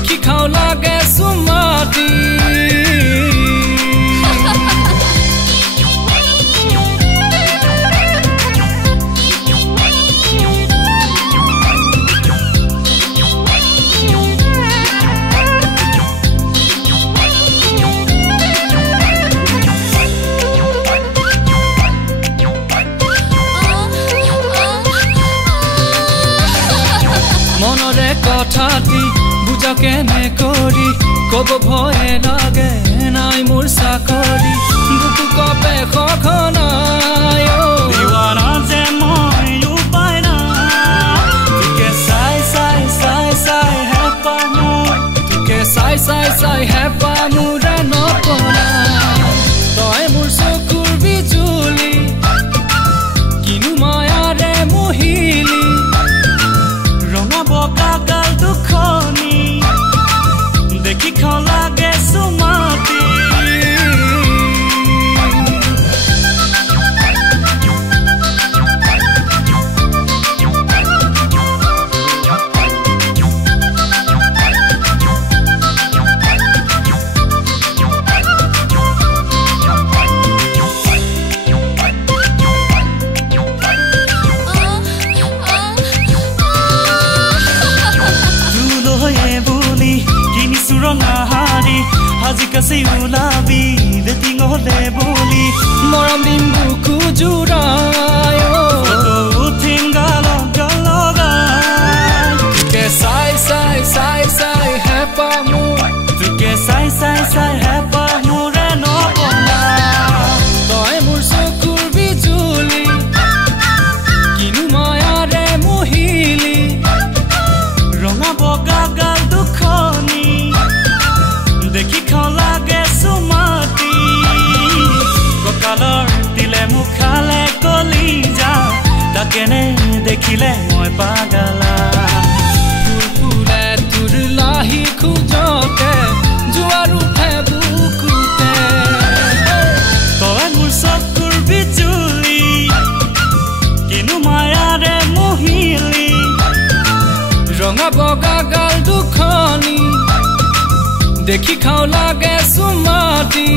देखी खाओ लागे सुमाती मनरे कथाटी बुझा केने करी कब भये लागे नाई मोर चाकरी बुकु कपे खखनाय दीवाना जे মই উপায় না তুকে সাই সাই সাই সাই হেপা মই तुके साई साई साई हेपा मुरे नपना तय मोर चकुर बिजुली किनु मायारे मोहिली रंगा बका गाल दुखनी देखी खाओ लागे सुमाती আজি কাছে উলাবি দেতি ngole বলি মৰম দিম বুকু জুৰায় উঠিম গালগা तुके साई साई साई साई हेपा मुर তুকে সাই সাই সাই হেপা মুরে নপনা তয় মোর চকুৰ বিজুলি কিনো মায়াৰে মোহিলি ৰঙা বগা গাল দুখনি দেখি খাও লাগে সুমাতি ককালৰ দিলে মুখালে কলি যা তাকেনে দেখিলে মই পাগলা ফুলে তোৰ লাহি খুজতে জোৱাৰ উঠে বুকুতে তই মোৰ চকুৰ বিজুলি কিনো মায়াৰে মোহিলি ৰঙা বগা গাল দুখনি দেখি খাও লাগে সুমাতি